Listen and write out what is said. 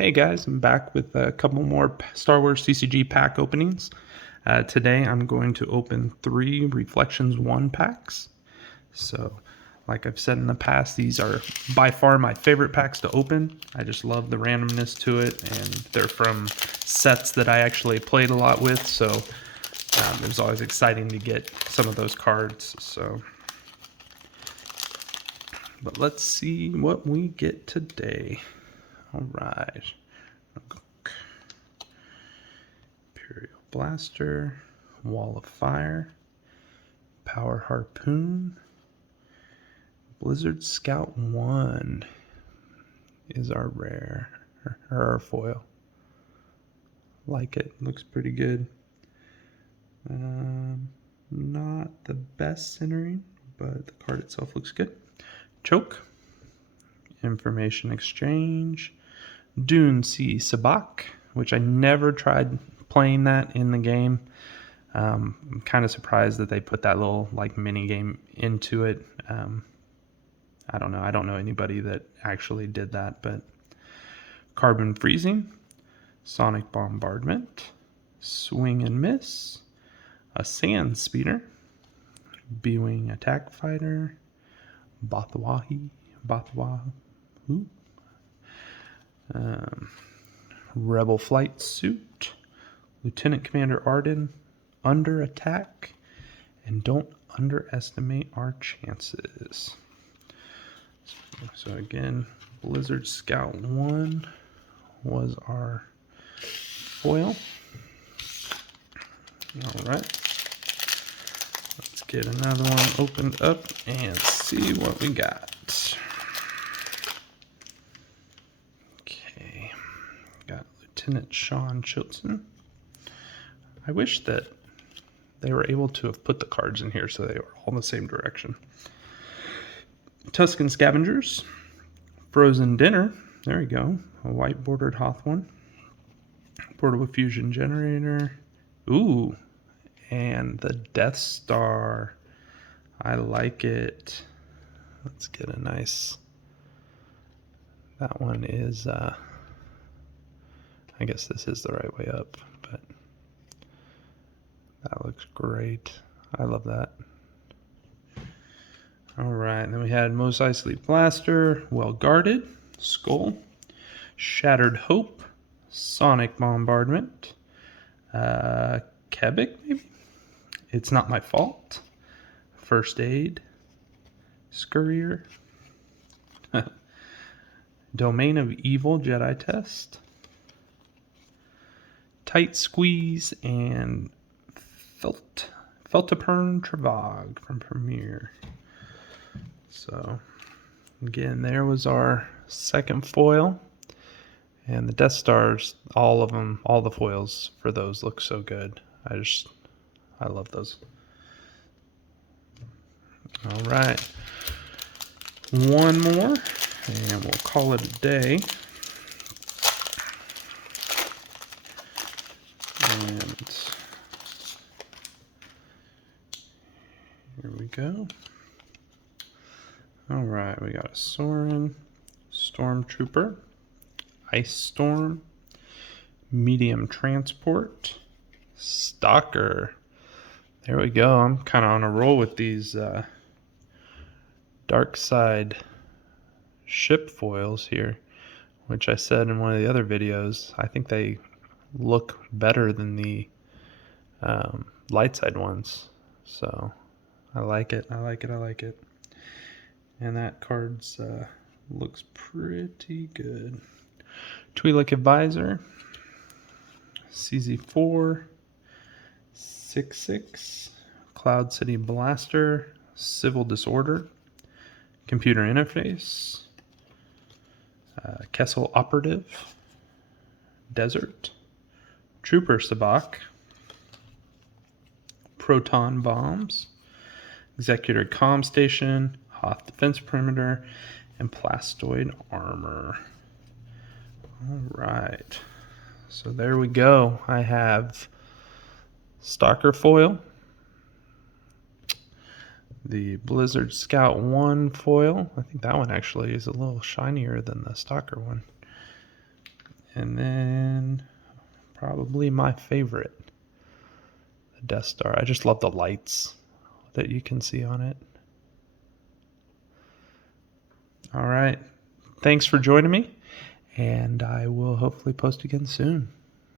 Hey guys, I'm back with a couple more Star Wars CCG pack openings. Today I'm going to open 3 Reflections 1 packs. So, like I've said in the past, these are by far my favorite packs to open. I just love the randomness to it, and they're from sets that I actually played a lot with, so it was always exciting to get some of those cards. But let's see what we get today. All right. Imperial Blaster, Wall of Fire, Power Harpoon, Blizzard Scout 1 is our rare, or our foil. Like it, looks pretty good. Not the best centering, but the card itself looks good. Choke, Information Exchange, Dune C. Sabak, which I never tried playing that in the game. I'm kind of surprised that they put that little like mini game into it. I don't know. I don't know anybody that actually did that, but Carbon Freezing, Sonic Bombardment, Swing and Miss, a Sand Speeder, B-Wing Attack Fighter, Bothwahi, Rebel Flight Suit, Lieutenant Commander Arden, Under Attack, and Don't Underestimate Our Chances. So again, Blizzard Scout 1 was our foil. Alright. Let's get another one opened up and see what we got. Okay. Got Lieutenant Sean Chilton. I wish that they were able to have put the cards in here so they were all in the same direction. Tusken Scavengers, Frozen Dinner, there we go, a white bordered Hoth one, Portable Fusion Generator, ooh, and the Death Star. I like it. Let's get a nice, that one is, I guess this is the right way up, but that looks great. I love that. Alright, then we had Mos Eisley Blaster, Well Guarded, Skull, Shattered Hope, Sonic Bombardment, Quebec maybe? It's Not My Fault, First Aid, Scurrier, Domain of Evil Jedi Test, Tight Squeeze, and Feltapern Travag from Premiere. So again, there was our second foil, and the Death Stars, all of them, all the foils for those look so good. I love those. All right, one more, and we'll call it a day. And here we go. All right, we got a Sorin, Stormtrooper, Ice Storm, Medium Transport, Stalker. There we go. I'm kind of on a roll with these dark side ship foils here, which I said in one of the other videos. I think they look better than the light side ones. So I like it. I like it. And that card's looks pretty good. Twi'lek Advisor, CZ4, 6/6, Cloud City Blaster, Civil Disorder, Computer Interface, Kessel Operative, Desert, Trooper Sabak, Proton Bombs, Executor Comm Station, Hoth Defense Perimeter, and Plastoid Armor. All right, so there we go. I have Stalker foil, the Blizzard Scout 1 foil. I think that one actually is a little shinier than the Stalker one. And then probably my favorite, the Death Star. I just love the lights that you can see on it. All right. Thanks for joining me, and I will hopefully post again soon.